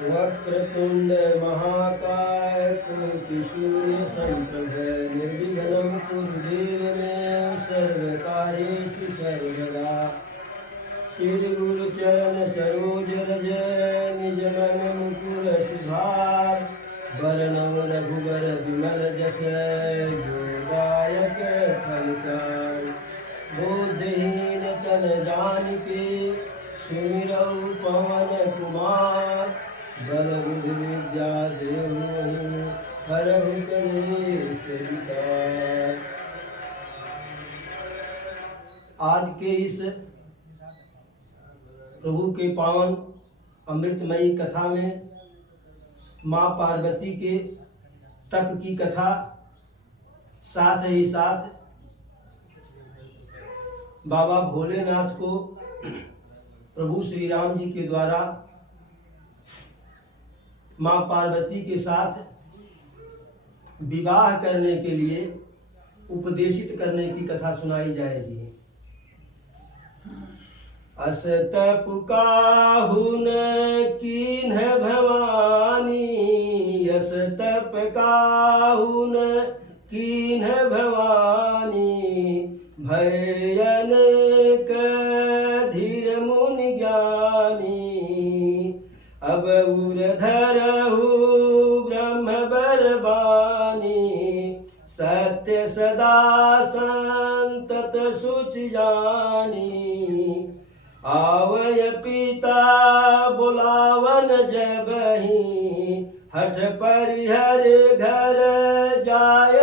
वक्रतुंड महाकाय सूर्य संप्रभ निर्विघ्नं कुरु देव मे सर्वकार्येषु सर्वदा। श्री गुरु चरण सरोज रज निज मन मुकुर सुधार वरणौ रघुबर विमल जस जोदायक फलचार। बुद्धिहीन तन जानिके सुमिरौ पवन कुमार बल बुद्धि विद्या देहु हरहु कलेश विकार। आज के इस प्रभु के पावन अमृतमयी कथा में माँ पार्वती के तप की कथा, साथ ही साथ बाबा भोलेनाथ को प्रभु श्री राम जी के द्वारा माँ पार्वती के साथ विवाह करने के लिए उपदेशित करने की कथा सुनाई जाएगी। अस तप काहुन कीन्ह भवानी, अस तप काहुन कीन्ह भवानी, भयन धीर मुनि ज्ञानी, अब उर धरहु ब्रह्म बरबानी, सत्य सदा संतत सुच जानी, आवय पिता बुलावन जबहि, हठ परिहर घर जाय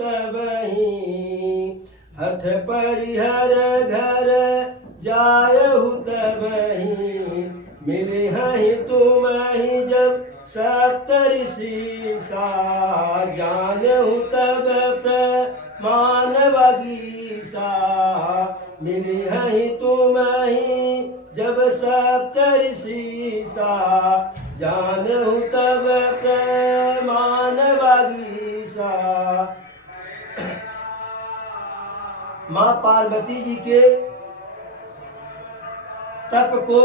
तबहि, हठ परिहर घर जाय तबहि, मिले हैं तुम्हें जब सप्तऋषि सा, जानहु तब प्रमाण वगीसा, मिले हैं तुम्हें जब सप्तऋषि सा, जानहु तब प्रमाण वगीसा। माँ पार्वती जी के तप को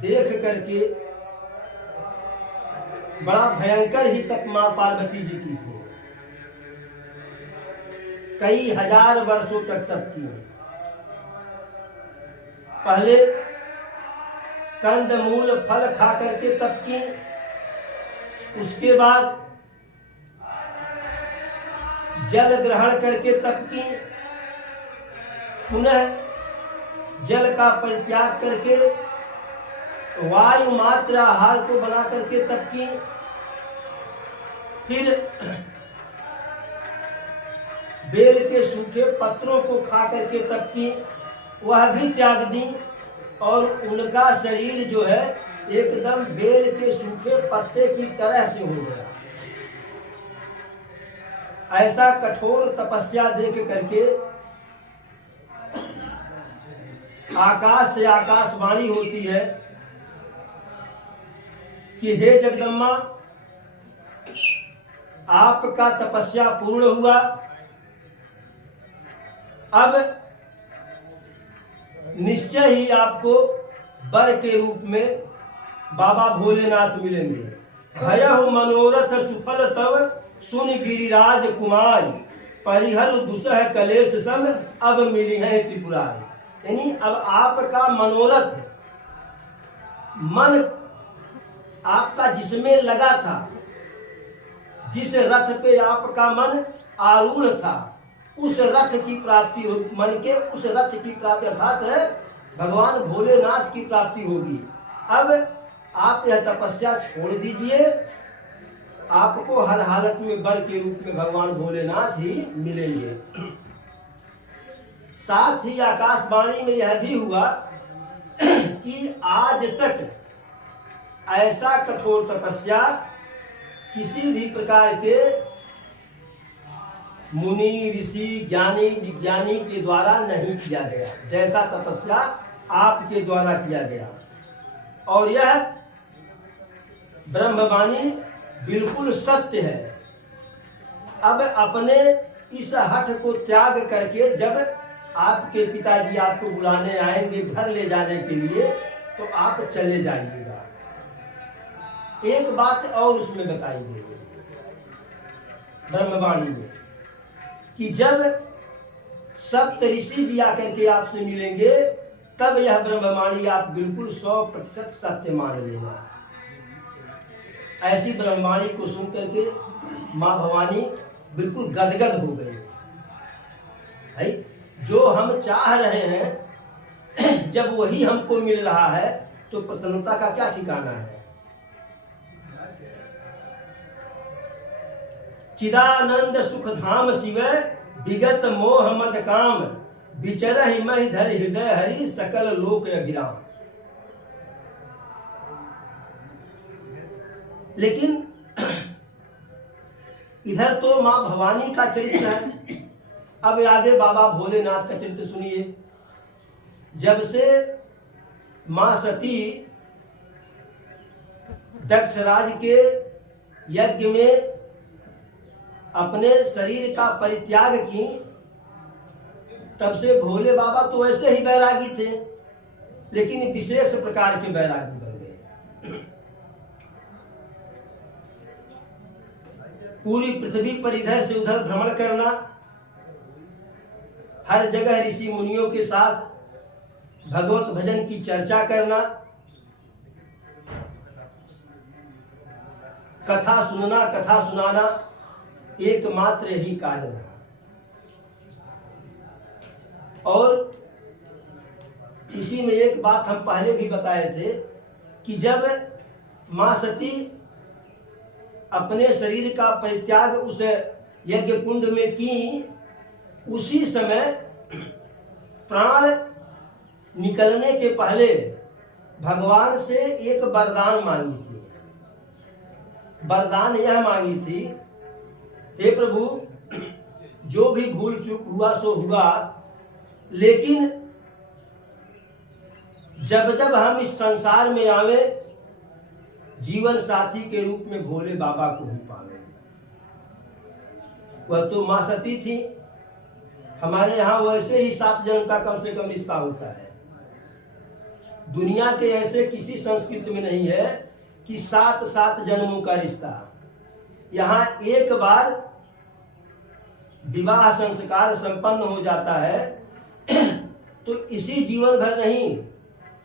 देख करके बड़ा भयंकर ही तप माँ पार्वती जी की है। कई हजार वर्षों तक तप किए। पहले कंद मूल फल खा करके तप की, उसके बाद जल ग्रहण करके तप की, पुनः जल का परित्याग करके वायु मात्र आहार को बना करके तप की, फिर बेल के सूखे पत्रों को खा करके तप की, वह भी त्याग दी और उनका शरीर जो है एकदम बेल के सूखे पत्ते की तरह से हो गया। ऐसा कठोर तपस्या देख करके आकाश से आकाशवाणी होती है कि हे जगदम्बा, आपका तपस्या पूर्ण हुआ, अब निश्चय ही आपको वर के रूप में बाबा भोलेनाथ मिलेंगे। भयहु मनोरथ सुफल तव सुन गिरिराज कुमार, परिहर दुसह कलेश सब अब मिली है त्रिपुरारी। यानी अब आपका मनोरथ, मन आपका जिसमें लगा था, जिस रथ पे आपका मन आरूढ़ था, उस रथ की प्राप्ति हो, मन के उस रथ की प्राप्ति अर्थात है भगवान भोलेनाथ की प्राप्ति होगी। अब आप यह तपस्या छोड़ दीजिए, आपको हर हालत में वर के रूप में भगवान भोलेनाथ ही मिलेंगे। साथ ही आकाशवाणी में यह भी हुआ कि आज तक ऐसा कठोर तपस्या किसी भी प्रकार के मुनि ऋषि ज्ञानी विज्ञानी के द्वारा नहीं किया गया, जैसा तपस्या आपके द्वारा किया गया। और यह ब्रह्मवाणी बिल्कुल सत्य है। अब अपने इस हठ को त्याग करके जब आपके पिताजी आपको बुलाने आएंगे घर ले जाने के लिए, तो आप चले जाइएगा। एक बात और उसमें बताई गई है ब्रह्मवाणी में कि जब सप्त ऋषि जी आकर के आपसे मिलेंगे तब यह ब्रह्मवाणी आप बिल्कुल 100% सत्य मान लेना। ऐसी ब्रह्मवाणी को सुन करके माँ भवानी बिल्कुल गदगद हो गई। है जो हम चाह रहे हैं जब वही हमको मिल रहा है तो प्रसन्नता का क्या ठिकाना है। चिदानंद सुख धाम शिव विगत मोह मद काम विचरहि महि धर हृदय हरि सकल लोक अभिराम। लेकिन इधर तो माँ भवानी का चरित्र है, अब आगे बाबा भोलेनाथ का चरित्र सुनिए। जब से माँ सती दक्षराज के यज्ञ में अपने शरीर का परित्याग की तब से भोले बाबा तो ऐसे ही बैरागी थे, लेकिन विशेष प्रकार के बैरागी बन गए। पूरी पृथ्वी पर इधर से उधर भ्रमण करना, हर जगह ऋषि मुनियों के साथ भगवत भजन की चर्चा करना, कथा सुनना, कथा सुनाना, एकमात्र ही कार्य रहा। और इसी में एक बात हम पहले भी बताए थे कि जब मां सती अपने शरीर का परित्याग उस यज्ञ कुंड में की, उसी समय प्राण निकलने के पहले भगवान से एक वरदान मांगी थी। वरदान यह मांगी थी, हे प्रभु जो भी भूल चूक हुआ सो हुआ, लेकिन जब जब हम इस संसार में आवे जीवन साथी के रूप में भोले बाबा को ही पावे। वह तो मां सती थी, हमारे यहाँ वैसे ही 7 जन्म का कम से कम रिश्ता होता है। दुनिया के ऐसे किसी संस्कृति में नहीं है कि 7 जन्मों का रिश्ता। यहाँ एक बार विवाह संस्कार संपन्न हो जाता है तो इसी जीवन भर नहीं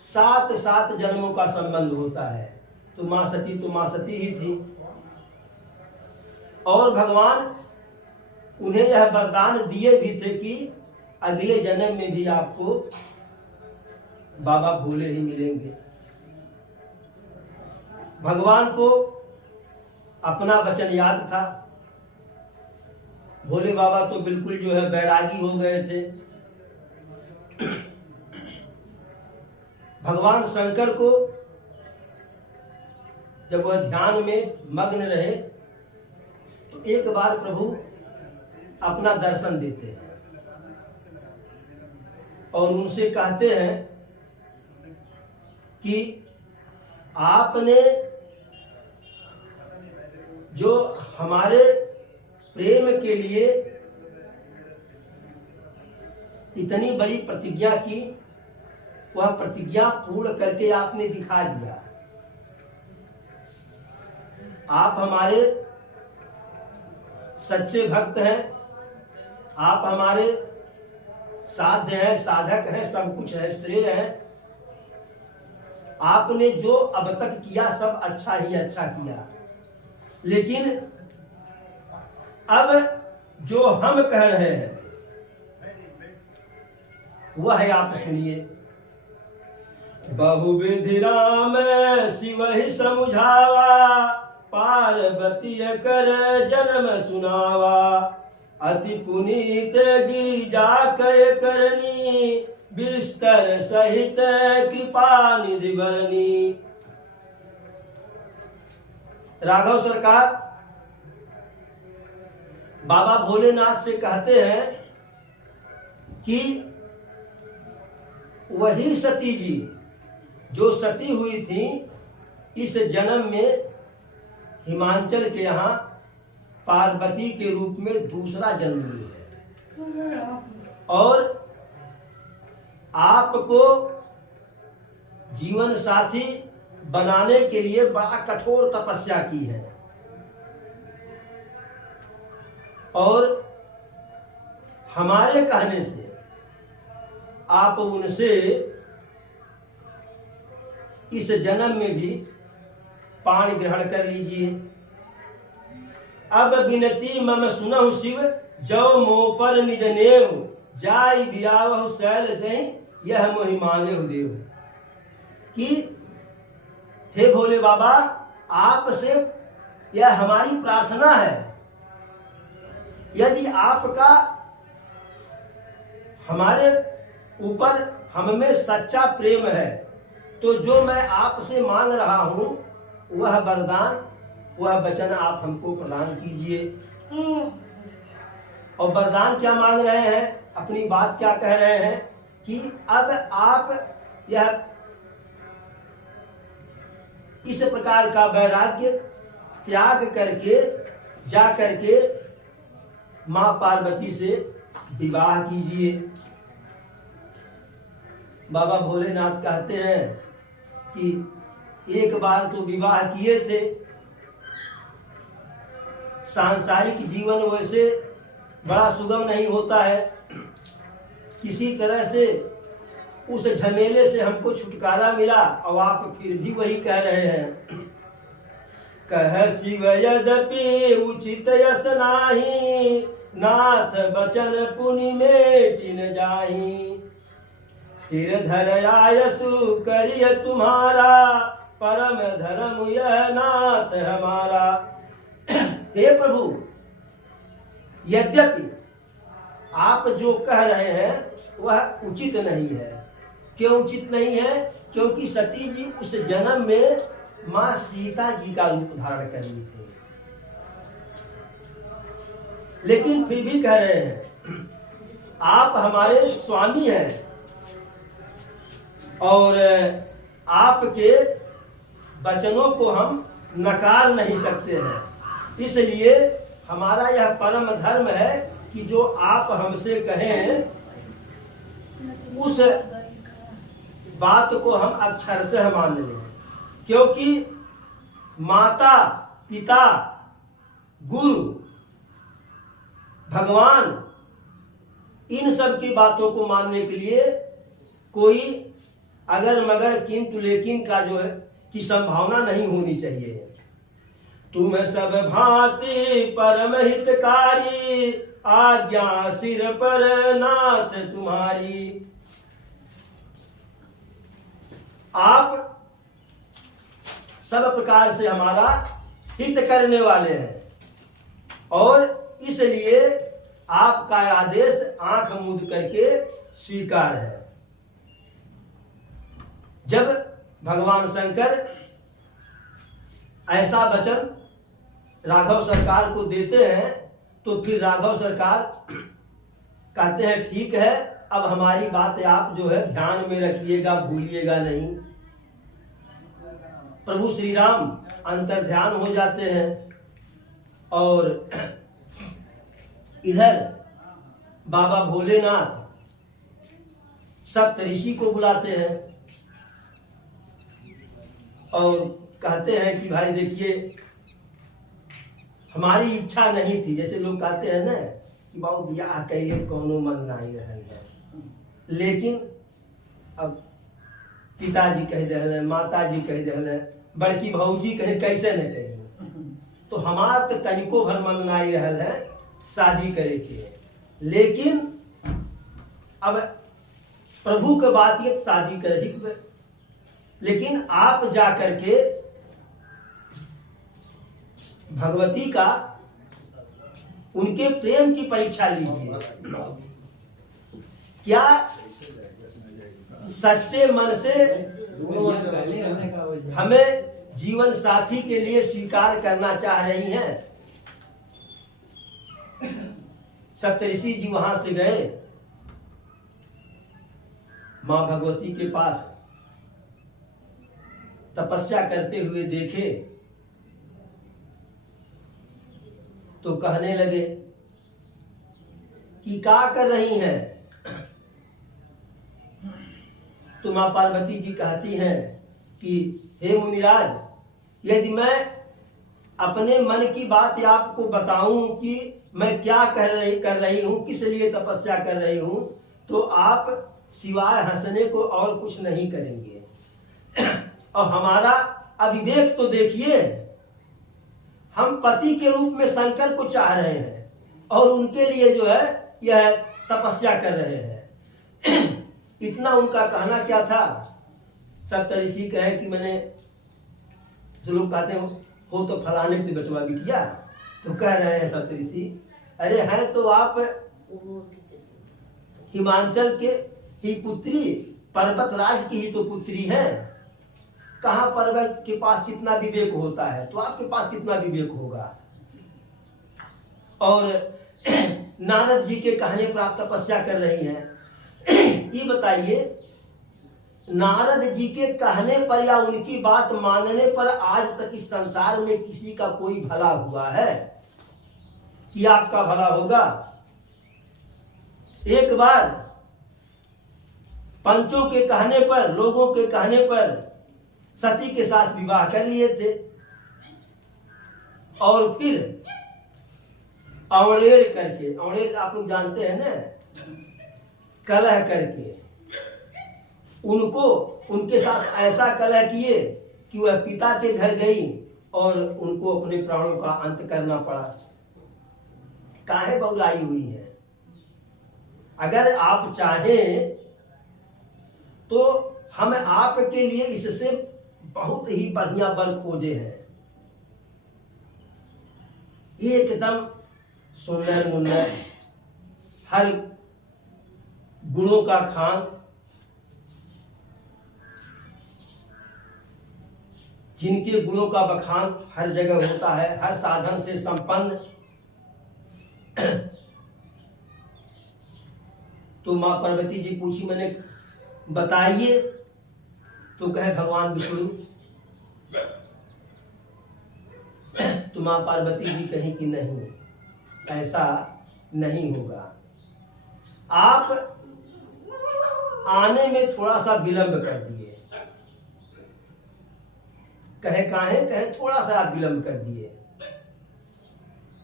7 जन्मों का संबंध होता है। तो मां सती ही थी। और भगवान उन्हें यह वरदान दिए भी थे कि अगले जन्म में भी आपको बाबा भोले ही मिलेंगे। भगवान को अपना वचन याद था। भोले बाबा तो बिल्कुल जो है बैरागी हो गए थे। भगवान शंकर को जब वह ध्यान में मग्न रहे तो एक बार प्रभु अपना दर्शन देते हैं और उनसे कहते हैं कि आपने जो हमारे प्रेम के लिए इतनी बड़ी प्रतिज्ञा की, वह प्रतिज्ञा पूर्ण करके आपने दिखा दिया। आप हमारे सच्चे भक्त हैं, आप हमारे साध्य हैं, साधक हैं, सब कुछ है, श्रेय है। आपने जो अब तक किया सब अच्छा ही अच्छा किया, लेकिन अब जो हम कह रहे हैं वह है, आप सुनिए। बहुविधि राम शिव ही समुझावा, पार्वती कर जन्म सुनावा, अति पुनीत गिरिजा कय करनी, बिस्तर सहित कृपा निधि बरनी। राघव सरकार बाबा भोलेनाथ से कहते हैं कि वही सती जी जो सती हुई थी इस जन्म में हिमाचल के यहाँ पार्वती के रूप में दूसरा जन्म ली है और आपको जीवन साथी बनाने के लिए बड़ा कठोर तपस्या की है और हमारे कहने से आप उनसे इस जन्म में भी पानी ग्रहण कर लीजिए। अब विनती मम सुनहु शिव, जो मोह पर निज नेव, जाई बियावहु शैल सही, यह मोहि मांगे देव। कि हे भोले बाबा, आपसे यह हमारी प्रार्थना है, यदि आपका हमारे ऊपर हम में सच्चा प्रेम है तो जो मैं आपसे मांग रहा हूं वह वरदान, वह वचन आप हमको प्रदान कीजिए। और वरदान क्या मांग रहे हैं, अपनी बात क्या कह रहे हैं कि अब आप यह इस प्रकार का वैराग्य त्याग करके जा करके मां पार्वती से विवाह कीजिए। बाबा भोलेनाथ कहते हैं कि एक बार तो विवाह किए थे, सांसारिक जीवन वैसे बड़ा सुगम नहीं होता है, किसी तरह से उस झमेले से हमको छुटकारा मिला और आप फिर भी वही कह रहे हैं। कह शिव यद्यपि उचित यस नाही, नाथ बचन पुनि मेटि न जाहि, सिर धर आयसु करिय तुम्हारा, परम धर्म यह नाथ हमारा। हे प्रभु, यद्यपि आप जो कह रहे हैं वह उचित नहीं है। क्यों उचित नहीं है? क्योंकि सती जी उस जन्म में मां सीता जी का रूप धारण कर ली थी, लेकिन फिर भी कह रहे हैं आप हमारे स्वामी हैं और आपके वचनों को हम नकार नहीं सकते हैं। इसलिए हमारा यह परम धर्म है कि जो आप हमसे कहें उस बात को हम अक्षरशः मान लें, क्योंकि माता पिता गुरु भगवान इन सब की बातों को मानने के लिए कोई अगर मगर किंतु लेकिन का जो है की संभावना नहीं होनी चाहिए। तुम सब भांति परम हितकारी, आज्ञा सिर पर नाथ तुम्हारी। आप सब प्रकार से हमारा हित करने वाले हैं और इसलिए आपका आदेश आंख मूंद करके स्वीकार है। जब भगवान शंकर ऐसा वचन राघव सरकार को देते हैं तो फिर राघव सरकार कहते हैं ठीक है, अब हमारी बात आप जो है ध्यान में रखिएगा, भूलिएगा नहीं। प्रभु श्री राम अंतर्ध्यान हो जाते हैं और इधर बाबा भोलेनाथ सप्त ऋषि को बुलाते हैं और कहते हैं कि भाई देखिए, हमारी इच्छा नहीं थी, जैसे लोग कहते हैं ना कि बाबू बियाह कैले कोनो मन नहीं रहल है, लेकिन अब पिताजी कह दे, माता जी कह दे, बड़की भौजी कहे कैसे न कही, तो हमार तो तनिको भर मन नहीं रहल है शादी करे के। लेकिन अब प्रभु के बात ये शादी करे, लेकिन आप जा करके भगवती का उनके प्रेम की परीक्षा लीजिए। क्या सच्चे मन से हमें जीवन साथी के लिए स्वीकार करना चाह रही हैं? सप्तऋषि जी वहां से गए मां भगवती के पास, तपस्या करते हुए देखे तो कहने लगे कि क्या कर रही हैं? तो मां पार्वती जी कहती हैं कि हे मुनिराज, यदि मैं अपने मन की बात आपको बताऊं कि मैं क्या कर रही हूं, किस लिए तपस्या कर रही हूं, तो आप सिवाय हंसने को और कुछ नहीं करेंगे। और हमारा अविवेक तो देखिए, हम पति के रूप में शंकर को चाह रहे हैं और उनके लिए जो है यह तपस्या कर रहे हैं। इतना उनका कहना क्या था। सप्तऋषि कहे कि मैंने, लोग कहते हो तो फलाने की बटवा बिटिया, तो कह रहे हैं सप्तऋषि, अरे हैं तो आप हिमांचल के ही पुत्री, पर्वतराज की ही तो पुत्री हैं। कहाँ पर्वत के पास कितना विवेक होता है, तो आपके पास कितना विवेक होगा। और नारद जी के कहने पर आप तपस्या कर रही हैं। ये बताइए, नारद जी के कहने पर या उनकी बात मानने पर आज तक इस संसार में किसी का कोई भला हुआ है कि आपका भला होगा। एक बार पंचों के कहने पर, लोगों के कहने पर सती के साथ विवाह कर लिए थे और फिर अवड़ेर करके, अवड़ेर आप लोग जानते हैं ना, कलह करके उनको, उनके साथ ऐसा कलह किए कि वह पिता के घर गई और उनको अपने प्राणों का अंत करना पड़ा। काहे बौलाई हुई है। अगर आप चाहें तो हम आपके लिए इससे बहुत ही बढ़िया बल खोजे हैं, एकदम सुंदर मुंदर, हर गुणों का खान, जिनके गुणों का बखान हर जगह होता है, हर साधन से संपन्न। तो मां पार्वती जी पूछी, मैंने बताइए, तो कहे भगवान विष्णु। तो मां पार्वती जी कही कि नहीं, ऐसा नहीं होगा, आप आने में थोड़ा सा विलंब कर दिए। कहे काहे, कहे थोड़ा सा आप विलंब कर दिए।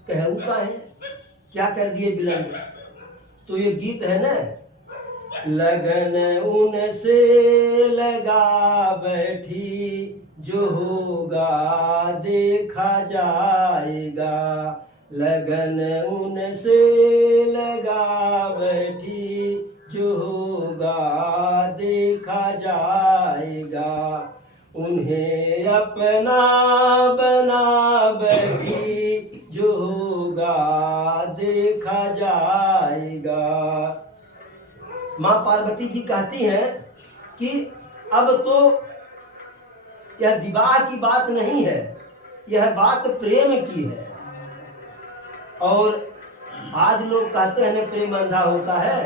कहे काहे, क्या कर दिए विलंब। तो ये गीत है ना, लगन उनसे लगा बैठी, जो होगा देखा जाएगा। लगन उनसे लगा बैठी, जो होगा देखा जाएगा। उन्हें अपना बना बैठी, जो होगा देखा जाएगा। मां पार्वती जी कहती हैं कि अब तो यह विवाह की बात नहीं है, यह बात प्रेम की है। और आज लोग कहते हैं ना प्रेम अंधा होता है।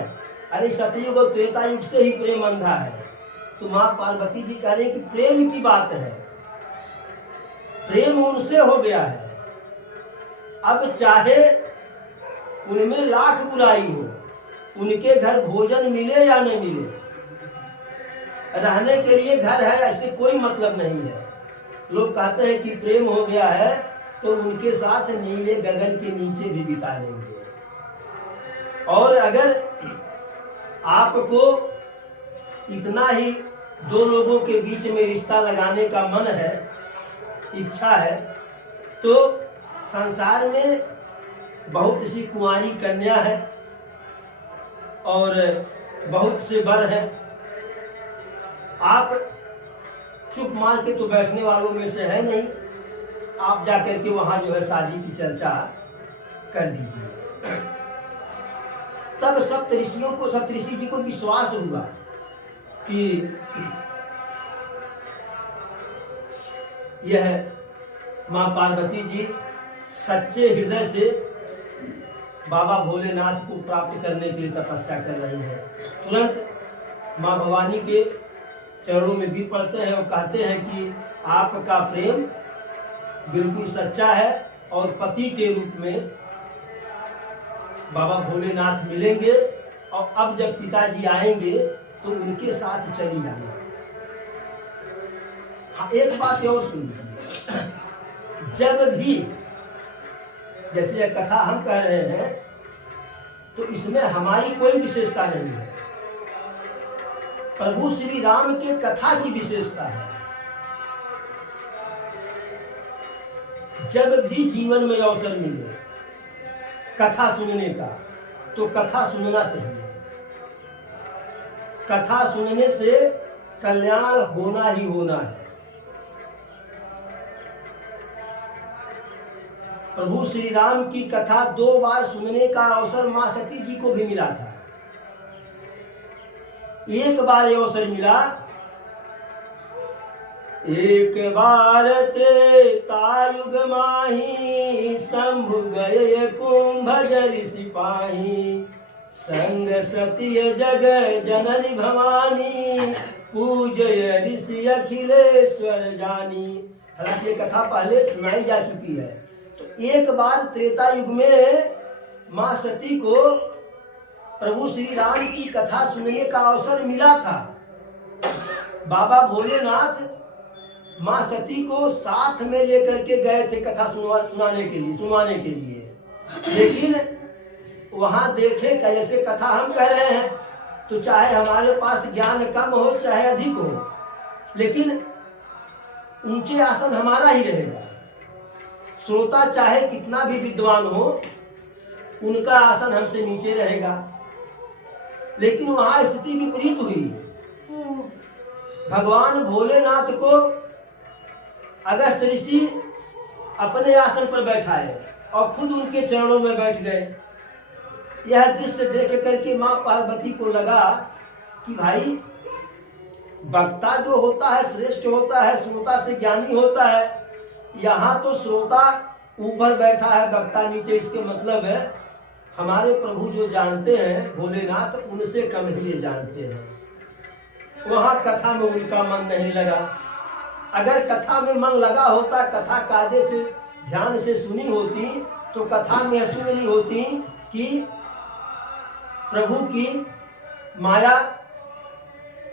अरे सतयुग और त्रेता युग से ही प्रेम अंधा है। तो मां पार्वती जी कह रहे हैं कि प्रेम की बात है, प्रेम उनसे हो गया है। अब चाहे उनमें लाख बुराई हो, उनके घर भोजन मिले या न मिले, रहने के लिए घर है ऐसे कोई मतलब नहीं है। लोग कहते हैं कि प्रेम हो गया है तो उनके साथ नीले गगन के नीचे भी बिता लेंगे। और अगर आपको इतना ही दो लोगों के बीच में रिश्ता लगाने का मन है, इच्छा है, तो संसार में बहुत सी कुंवारी कन्या है और बहुत से वर हैं। आप चुप मार के तो बैठने वालों में से है नहीं, आप जाकर के वहां जो है शादी की चर्चा कर दीजिए। तब सप्तऋषि जी को विश्वास हुआ कि यह मां पार्वती जी सच्चे हृदय से बाबा भोलेनाथ को प्राप्त करने के लिए तपस्या कर रही हैं। तुरंत मां भवानी के चरणों में गिर पड़ते हैं और कहते हैं कि आपका प्रेम बिल्कुल सच्चा है और पति के रूप में बाबा भोलेनाथ मिलेंगे, और अब जब पिताजी आएंगे तो उनके साथ चली जाना। हाँ, एक बात और सुन लीजिए, जब भी जैसे ये कथा हम कह रहे हैं तो इसमें हमारी कोई विशेषता नहीं है, प्रभु श्री राम के कथा की विशेषता है। जब भी जीवन में अवसर मिले कथा सुनने का तो कथा सुनना चाहिए। कथा सुनने से कल्याण होना ही होना है। प्रभु श्री राम की कथा 2 बार सुनने का अवसर मां सती जी को भी मिला था। एक बार ये अवसर मिला, एक बार त्रेता युग माही, शंभु गए कुंभ जरि सिपाही, संग सतीय जग जननी भवानी, पूजय ऋषि अखिलेश्वर जानी। हालांकि कथा पहले सुनाई जा चुकी है। तो एक बार त्रेता युग में मां सती को प्रभु श्री राम की कथा सुनने का अवसर मिला था। बाबा भोलेनाथ मां सती को साथ में लेकर के गए थे कथा सुनाने के लिए। लेकिन वहां देखे जैसे कथा हम कह रहे हैं तो चाहे हमारे पास ज्ञान कम हो चाहे अधिक हो, लेकिन ऊंचे आसन हमारा ही रहेगा। श्रोता चाहे कितना भी विद्वान हो, उनका आसन हमसे नीचे रहेगा। लेकिन वहां स्थिति विपरीत हुई। भगवान भोलेनाथ को अगस्त ऋषि अपने आसन पर बैठाए और खुद उनके चरणों में बैठ गए। यह दृश्य देख करके मां पार्वती को लगा कि भाई, वक्ता जो होता है श्रेष्ठ होता है, श्रोता से ज्ञानी होता है। यहाँ तो श्रोता ऊपर बैठा है, वक्ता नीचे। इसके मतलब है हमारे प्रभु जो जानते हैं भोलेनाथ, उनसे कम ही ये जानते हैं। वहां कथा में उनका मन नहीं लगा। अगर कथा में मन लगा होता, कथा कायदे से ध्यान से सुनी होती, तो कथा में सुन ली होती कि प्रभु की माया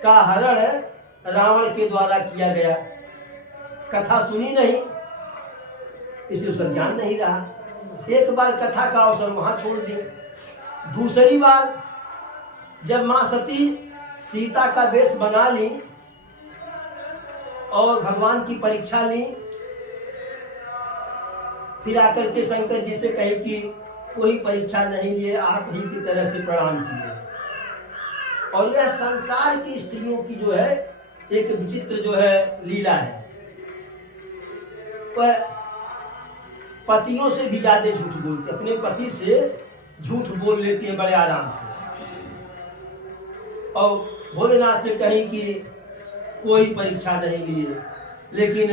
का हरण रावण के द्वारा किया गया। कथा सुनी नहीं, इसलिए उसका ज्ञान नहीं रहा। एक बार कथा का अवसर वहां छोड़ दिए। दूसरी बार जब मां सती सीता का वेश बना ली और भगवान की परीक्षा ली, फिर आकर के शंकर जी से कहे कि कोई परीक्षा नहीं लिए, आप ही की तरह से प्रणाम किए। और यह संसार की स्त्रियों की जो है एक विचित्र जो है लीला है। वह पतियों से भी ज्यादा झूठ बोलते, अपने पति से झूठ बोल लेती है बड़े आराम से। और भोलेनाथ से कहीं कि कोई परीक्षा नहीं लिए। लेकिन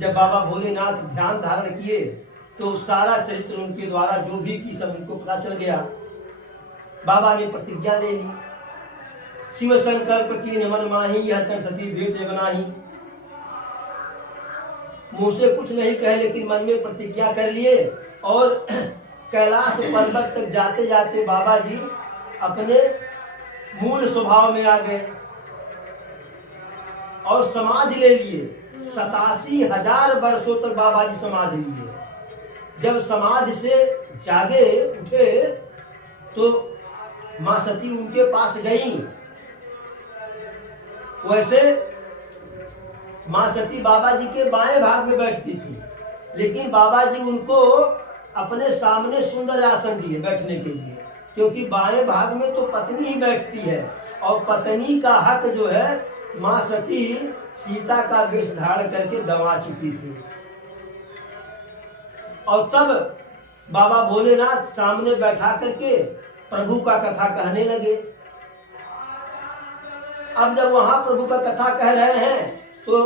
जब बाबा भोलेनाथ ध्यान धारण किए तो सारा चरित्र उनके द्वारा जो भी की सब उनको पता चल गया। बाबा ने प्रतिज्ञा ले ली, शिव संकल्प की मन माही, यह तन सती भेंट बनाही। मुंह से कुछ नहीं कहे, लेकिन मन में प्रतिज्ञा कर लिए। और कैलाश पर्वत तक जाते जाते बाबा जी अपने मूल स्वभाव में आ गए और समाधि ले लिए। 87,000 वर्षों तक बाबा जी समाधि लिए। जब समाधि से जागे उठे तो मां सती उनके पास गई। वैसे मां सती बाबा जी के बाएं भाग में बैठती थी, लेकिन बाबा जी उनको अपने सामने सुंदर आसन दिए बैठने के लिए, क्योंकि बाएं भाग में तो पत्नी ही बैठती है और पत्नी का हक जो है मां सती सीता का वेश धारण करके गंवा चुकी थी। और तब बाबा भोलेनाथ सामने बैठा करके प्रभु का कथा कहने लगे। अब जब वहां प्रभु का कथा कह रहे हैं तो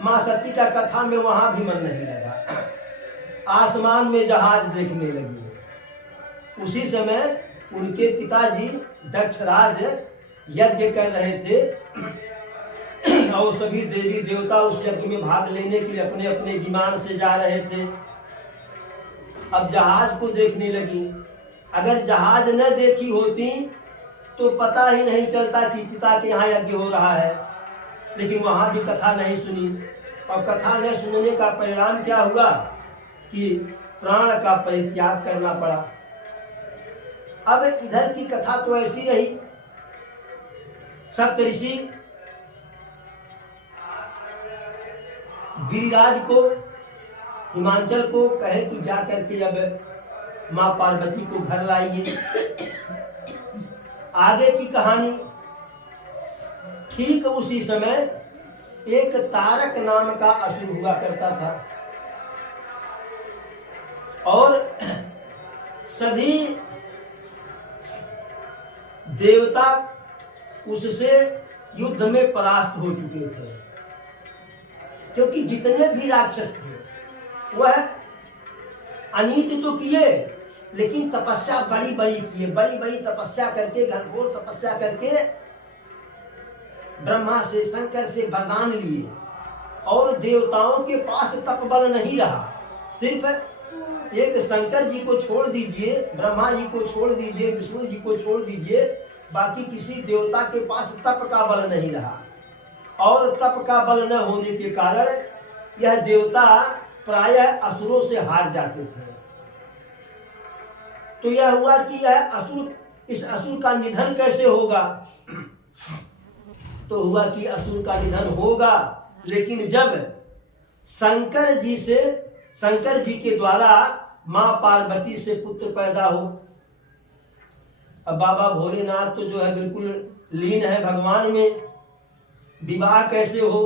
मां सती का कथा में वहां भी मन नहीं लगा। आसमान में जहाज देखने लगी। उसी समय उनके पिताजी दक्षराज यज्ञ कर रहे थे और सभी देवी देवता उस यज्ञ में भाग लेने के लिए अपने अपने विमान से जा रहे थे। अब जहाज को देखने लगी। अगर जहाज न देखी होती तो पता ही नहीं चलता कि पिता के यहाँ यज्ञ हो रहा है। लेकिन वहां भी कथा नहीं सुनी। और कथा न सुनने का परिणाम क्या हुआ कि प्राण का परित्याग करना पड़ा। अब इधर की कथा तो ऐसी रही, सप्तऋषि गिरिराज को, हिमांचल को कहे कि जा करके अब माँ पार्वती को घर लाइए। आगे की कहानी, ठीक उसी समय एक तारक नाम का असुर हुआ करता था और सभी देवता उससे युद्ध में परास्त हो चुके थे, क्योंकि जितने भी राक्षस थे वह अनीति तो किए, लेकिन तपस्या बड़ी बड़ी किए, बड़ी बड़ी तपस्या करके, घनघोर तपस्या करके ब्रह्मा से, शंकर से वरदान लिए और देवताओं के पास तप बल नहीं रहा। सिर्फ एक शंकर जी को छोड़ दीजिए, ब्रह्मा जी को छोड़ दीजिए, विष्णु जी को छोड़ दीजिए, बाकी किसी देवता के पास तप का बल नहीं रहा। और तप का बल न होने के कारण यह देवता प्रायः असुरों से हार जाते थे। तो यह हुआ कि यह असुर, इस असुर का निधन कैसे होगा? तो हुआ कि असुर का निधन होगा, लेकिन जब शंकर जी के द्वारा मां पार्वती से पुत्र पैदा हो। अब बाबा भोलेनाथ तो जो है बिल्कुल लीन है भगवान में, विवाह कैसे हो?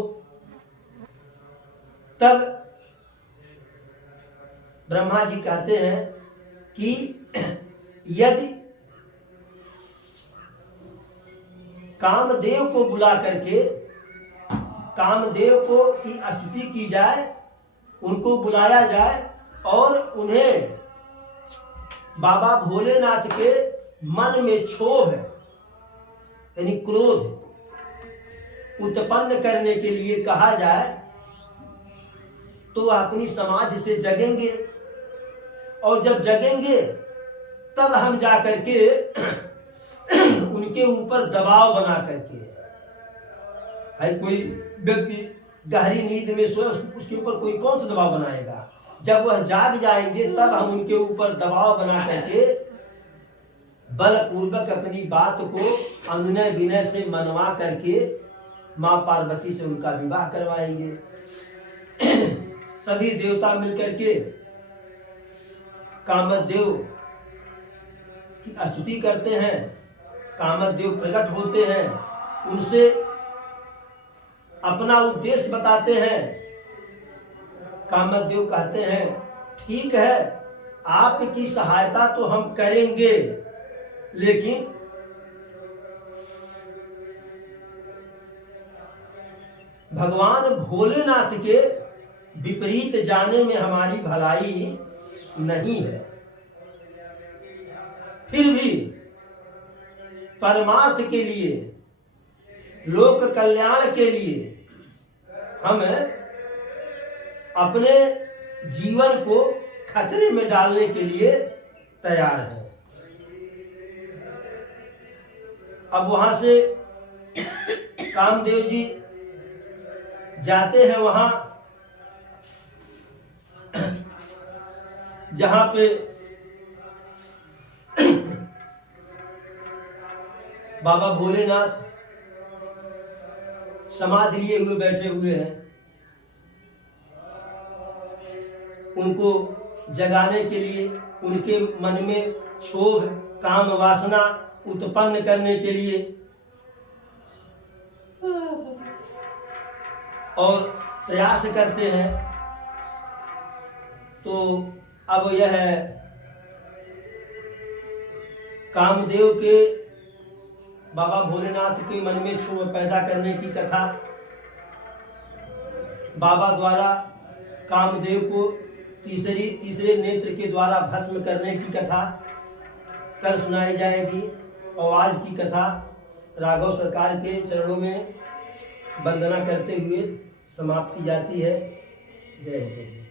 तब ब्रह्मा जी कहते हैं कि यदि कामदेव को बुला करके कामदेव को की स्तुति की जाए, उनको बुलाया जाए और उन्हें बाबा भोलेनाथ के मन में क्षोभ यानी क्रोध उत्पन्न करने के लिए कहा जाए, तो वह अपनी समाधि से जगेंगे और जब जगेंगे तब हम जा करके उनके ऊपर दबाव बना करके, भाई कोई व्यक्ति गहरी नींद में सोए, उसके ऊपर कोई कौन सा दबाव बनाएगा? जब वह जाग जाएंगे तब हम उनके ऊपर दबाव बना करके बलपूर्वक अपनी बात को अनुनय विनय से मनवा करके माँ पार्वती से उनका विवाह करवाएंगे। सभी देवता मिलकर के कामदेव की स्तुति करते हैं, कामदेव प्रकट होते हैं, उनसे अपना उद्देश्य बताते हैं। कामदेव कहते हैं ठीक है, आपकी सहायता तो हम करेंगे, लेकिन भगवान भोलेनाथ के विपरीत जाने में हमारी भलाई नहीं है। फिर भी परमार्थ के लिए, लोक कल्याण के लिए हम अपने जीवन को खतरे में डालने के लिए तैयार हैं। अब वहां से कामदेव जी जाते हैं वहां जहां पे बाबा भोलेनाथ समाधि लिए हुए बैठे हुए हैं। उनको जगाने के लिए, उनके मन में क्षोभ, काम वासना उत्पन्न करने के लिए और प्रयास करते हैं। तो अब यह कामदेव के, बाबा भोलेनाथ के मन में क्षोभ पैदा करने की कथा बाबा द्वारा कामदेव को तीसरे नेत्र के द्वारा भस्म करने की कथा कल सुनाई जाएगी। और आज की कथा राघव सरकार के चरणों में वंदना करते हुए समाप्त की जाती है। जय हिंद।